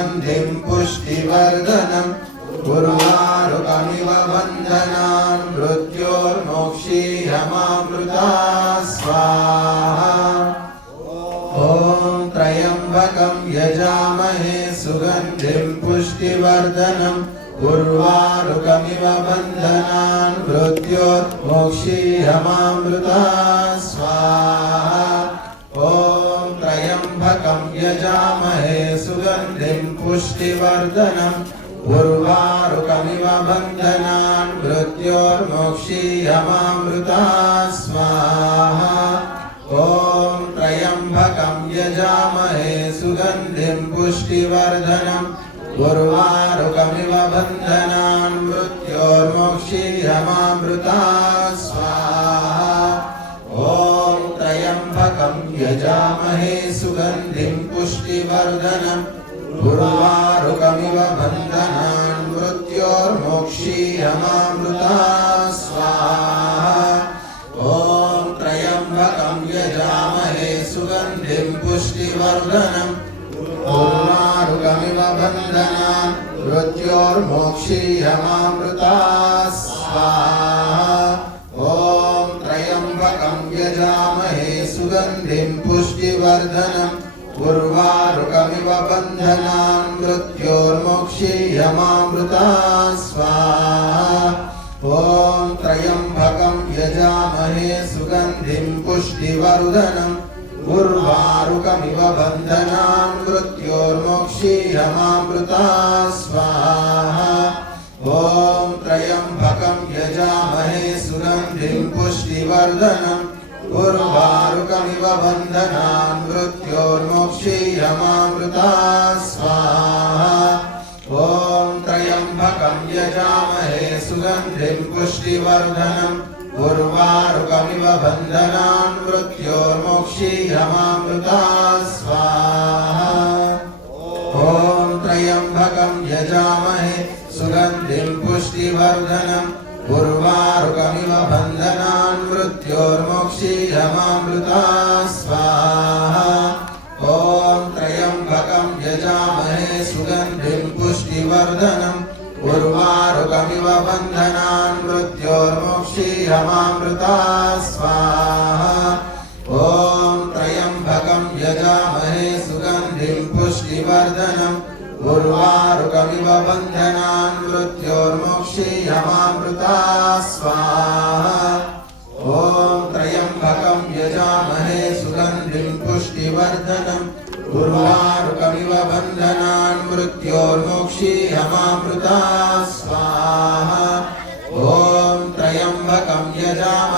सुगन्धिं पुष्टिवर्धनम् उर्वारुकमिव बन्धनान् मृत्योर्मोक्षीयमामृता स्वाहा ॐ त्र्यम्बकं यजामहे सुगन्धिं पुष्टिवर्धनम् उर्वारुकमिव बन्धनान् मृत्योर्मोक्षीयमामृता स्वाहा ॐ त्र्यम्बकं यजामहे सुगन्धिं पुष्टिवर्धनम् उर्वारुकमिव बन्धनान् मृत्योर्मोक्षीयमामृता स्वाहा ॐ त्र्यम्बकं यजामहे सुगन्धिं पुष्टिवर्धनम् उर्वारुकमिव बन्धनान् मृत्योर्मोक्षीयमामृता स्वाहा ॐ त्र्यम्बकं यजामहे सुगन्धिं पुष्टिवर्धनम् उर्वारुकमिव बन्धनान् मृत्योर्मोक्षीयमामृता स्वाहा ॐ त्र्यम्बकं यजामहे सुगन्धिं पुष्टिवर्धनम् उर्वारुकमिव बन्धनान् मृत्योर्मोक्षीयमामृता स्वाहा ॐ त्र्यम्बकं यजामहे सुगन्धिं पुष्टिवर्धनम् उर्वारुकमिव बन्धनान् मृत्योर्मोक्षीयमामृता स्वाहा ॐ त्र्यम्बकं यजामहे सुगन्धिं पुष्टिवर्धनम् उर्वारुकमिव बन्धनान् मृत्योर्मोक्षीयमामृता स्वाहा ॐ त्र्यम्बकं यजामहे सुगन्धिं पुष्टिवर्धनम् उर्वारुकमिव बन्धनान् मृत्योर्मोक्षीयमामृता स्वाहा ॐ त्र्यम्बकं यजामहे सुगन्धिं पुष्टिवर्धनम् उर्वारुकमिव बन्धनान् मृत्योर्मोक्षीयमामृता स्वाहा ॐ त्र्यम्बकं यजामहे सुगन्धिं पुष्टिवर्धनम् उर्वारुकमिव बन्धनान् मृत्योर्मोक्षीयमामृता स्वाहा ॐ त्र्यम्बकं यजामहे सुगन्धिं पुष्टिवर्धनम् उर्वारुकमिव बन्धनान् मृत्योर्मोक्षीयमामृता स्वाहा ॐ त्र्यम्बकं यजामहे सुगन्धिं पुष्टिवर्धनम् उर्वारुकमिव बन्धनान् मृत्योर्मोक्षीयमामृता स्वाहा ॐ त्र्यम्बकं यजामहे सुगन्धिं पुष्टिवर्धनम् उर्वारुकमिव बन्धनान् मृत्योर्मोक्षीयमामृता स्वाहा